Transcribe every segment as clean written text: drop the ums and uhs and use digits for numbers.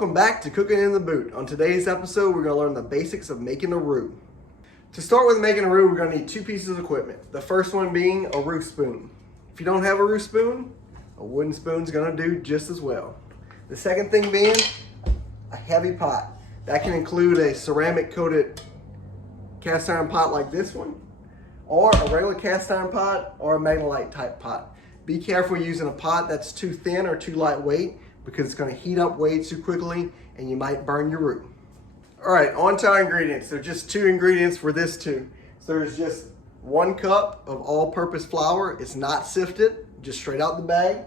Welcome back to Cooking in the Boot. On today's episode, we're going to learn the basics of making a roux. To start with making a roux, we're going to need two pieces of equipment. The first one being a roux spoon. If you don't have a roux spoon, a wooden spoon is going to do just as well. The second thing being a heavy pot. That can include a ceramic coated cast iron pot like this one, or a regular cast iron pot, or a Magnolite type pot. Be careful using a pot that's too thin or too lightweight, because it's going to heat up way too quickly and you might burn your roux. All right, on to our ingredients. There's just two ingredients for this too. So there's just 1 cup of all-purpose flour. It's not sifted, just straight out the bag,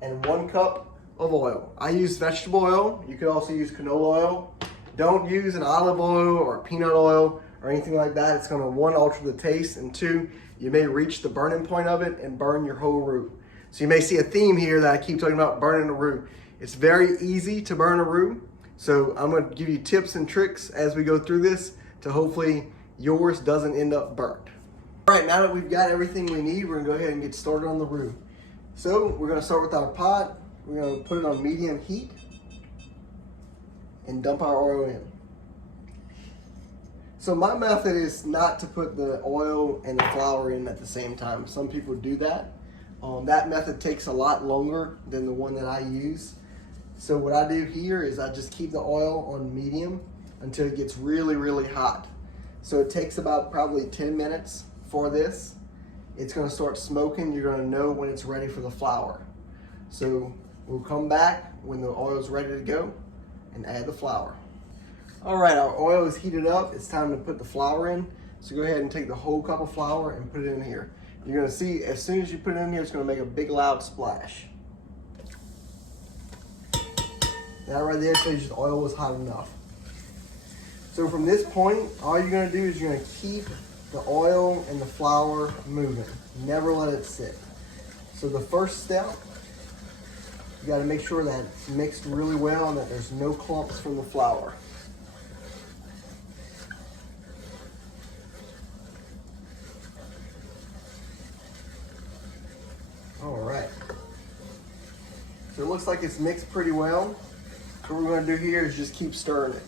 and 1 cup of oil. I use vegetable oil. You could also use canola oil. Don't use an olive oil or peanut oil or anything like that. It's going to, 1, alter the taste, and 2, you may reach the burning point of it and burn your whole roux. So you may see a theme here that I keep talking about burning a roux. It's very easy to burn a roux, so I'm going to give you tips and tricks as we go through this to hopefully yours doesn't end up burnt. All right, now that we've got everything we need, we're going to go ahead and get started on the roux. So we're going to start with our pot. We're going to put it on medium heat and dump our oil in. So my method is not to put the oil and the flour in at the same time. Some people do that. That method takes a lot longer than the one that I use. So what I do here is I just keep the oil on medium until it gets really, really hot. So it takes about probably 10 minutes for this. It's going to start smoking. You're going to know when it's ready for the flour. So we'll come back when the oil is ready to go and add the flour. All right, our oil is heated up. It's time to put the flour in. So go ahead and take the whole cup of flour and put it in here. You're going to see as soon as you put it in here, it's going to make a big loud splash. That right there tells you the oil was hot enough. So from this point, all you're going to do is you're going to keep the oil and the flour moving. Never let it sit. So the first step, you got to make sure that it's mixed really well and that there's no clumps from the flour. All right. So it looks like it's mixed pretty well. So what we're going to do here is just keep stirring it.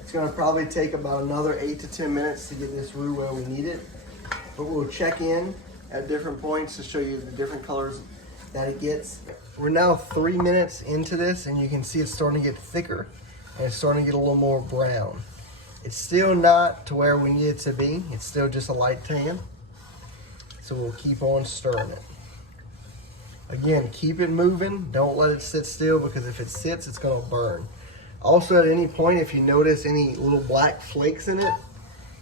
It's going to probably take about another 8 to 10 minutes to get this roux where we need it. But we'll check in at different points to show you the different colors that it gets. We're now 3 minutes into this, and you can see it's starting to get thicker and it's starting to get a little more brown. It's still not to where we need it to be. It's still just a light tan. So we'll keep on stirring it. Again, keep it moving. Don't let it sit still, because if it sits, it's going to burn. Also, at any point, if you notice any little black flakes in it,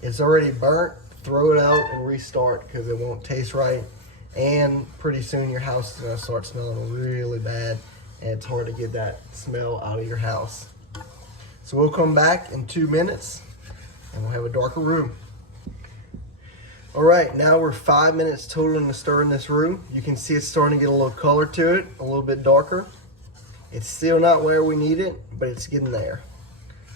it's already burnt. Throw it out and restart, because it won't taste right. And pretty soon your house is going to start smelling really bad, and it's hard to get that smell out of your house. So we'll come back in 2 minutes and we'll have a darker roux. All right, now we're 5 minutes total into stirring this roux. You can see it's starting to get a little color to it, a little bit darker. It's still not where we need it, but it's getting there.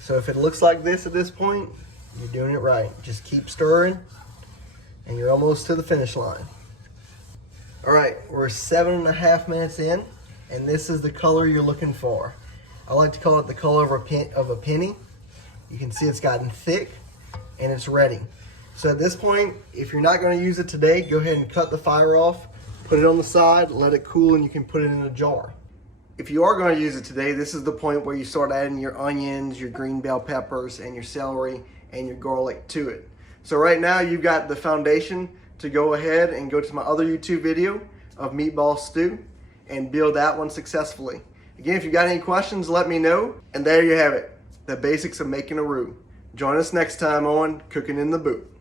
So if it looks like this at this point, you're doing it right. Just keep stirring and you're almost to the finish line. All right, we're 7.5 minutes in, and this is the color you're looking for. I like to call it the color of a penny. You can see it's gotten thick and it's ready. So at this point, if you're not going to use it today, go ahead and cut the fire off, put it on the side, let it cool, and you can put it in a jar. If you are going to use it today, this is the point where you start adding your onions, your green bell peppers, and your celery, and your garlic to it. So right now, you've got the foundation to go ahead and go to my other YouTube video of meatball stew and build that one successfully. Again, if you've got any questions, let me know. And there you have it, the basics of making a roux. Join us next time on Cooking in the Boot.